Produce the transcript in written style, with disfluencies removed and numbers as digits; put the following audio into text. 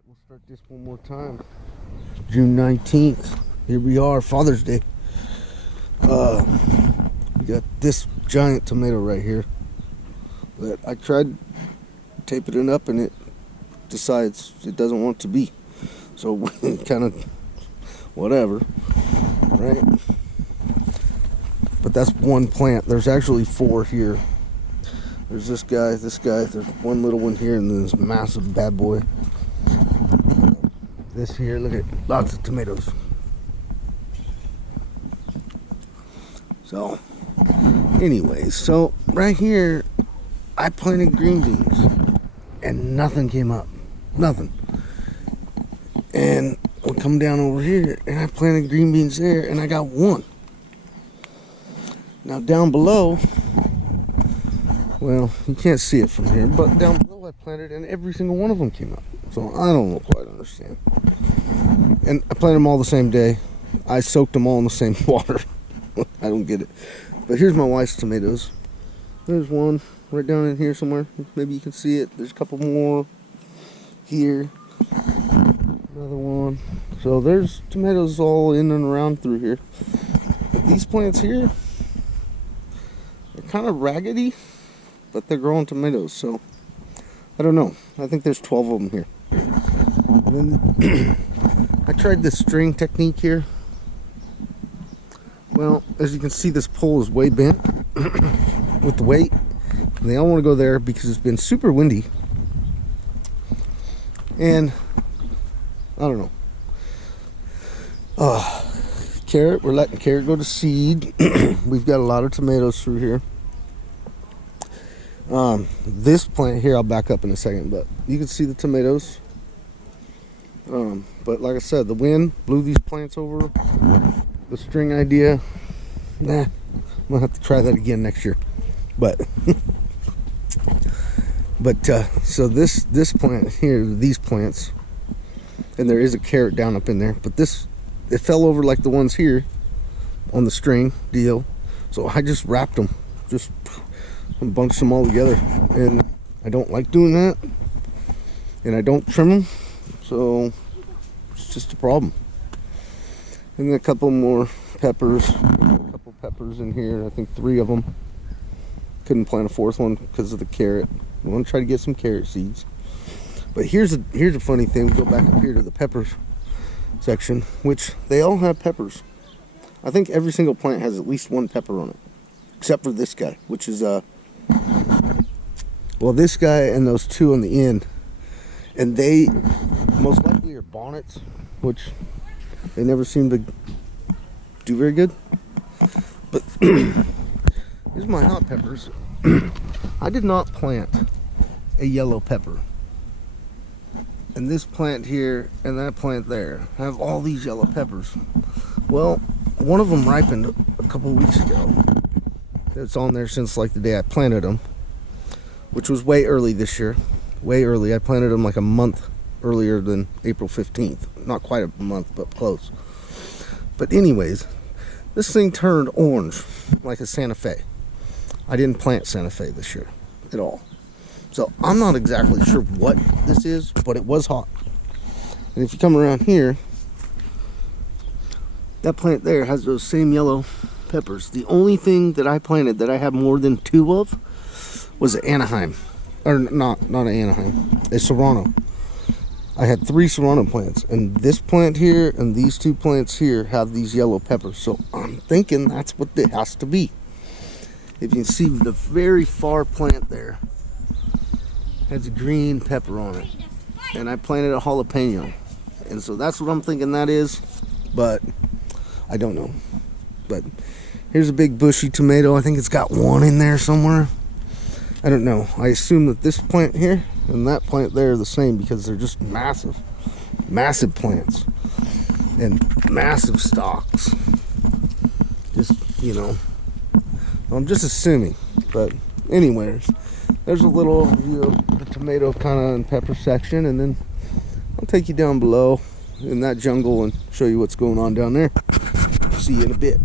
Alright, we'll start this one more time. June 19th. Here we are, Father's Day. We got this giant tomato right here that I tried taping it up and it decides it doesn't want to be. So kind of whatever, right? But that's one plant. There's actually four here. There's this guy, there's one little one here, and then this massive bad boy. This here, look at lots of tomatoes. So, anyways, so right here, I planted green beans, and nothing came up. Nothing. And we come down over here, and I planted green beans there, and I got one. Now down below, well, you can't see it from here, but down below I planted, and every single one of them came up. So I don't quite understand. And I planted them all the same day. I soaked them all in the same water. I don't get it. But here's my wife's tomatoes. There's one right down in here somewhere. Maybe you can see it. There's a couple more here. Another one. So there's tomatoes all in and around through here. But these plants here, they're kind of raggedy, but they're growing tomatoes. So I don't know. I think there's 12 of them here. And then I tried this string technique here. Well, as you can see, this pole is way bent with the weight. And they all want to go there because it's been super windy. And I don't know. Carrot, we're letting carrot go to seed. We've got a lot of tomatoes through here. This plant here, I'll back up in a second, but you can see the tomatoes. But like I said, the wind blew these plants over. The string idea, nah, I'm gonna have to try that again next year. But so this plant here, these plants, and there is a carrot down up in there, but it fell over like the ones here on the string deal. So I just wrapped them, just bunched them all together, and I don't like doing that, and I don't trim them, so it's just a problem. And then a couple more peppers, a couple peppers in here, I think 3 of them. Couldn't plant a 4th one because of the carrot. We want to try to get some carrot seeds. But here's a funny thing. We go back up here to the peppers section, which they all have peppers. I think every single plant has at least 1 pepper on it, except for this guy, which is well, this guy and those 2 on the end, and they most likely are bonnets, which they never seem to do very good. But here's my hot peppers. I did not plant a yellow pepper. And this plant here and that plant there have all these yellow peppers. Well, one of them ripened a couple weeks ago. It's on there since like the day I planted them, which was way early this year. Way early. I planted them like a month earlier than April 15th. Not quite a month, but close. But anyways, this thing turned orange like a Santa Fe. I didn't plant Santa Fe this year at all. So I'm not exactly sure what this is, but it was hot. And if you come around here, that plant there has those same yellow peppers. The only thing that I planted that I have more than 2 of was an Anaheim. Or not an Anaheim, a Serrano. I had 3 Serrano plants, and this plant here and these 2 plants here have these yellow peppers. So I'm thinking that's what it has to be. If you can see the very far plant there has a green pepper on it, and I planted a jalapeno, and so that's what I'm thinking that is, but I don't know. But here's a big bushy tomato. I think it's got 1 in there somewhere. I don't know. I assume that this plant here and that plant there are the same because they're just massive plants and massive stalks. Just, you know, I'm just assuming. But anyways, there's a little overview of the tomato kind of and pepper section, and then I'll take you down below in that jungle and show you what's going on down there. See you in a bit.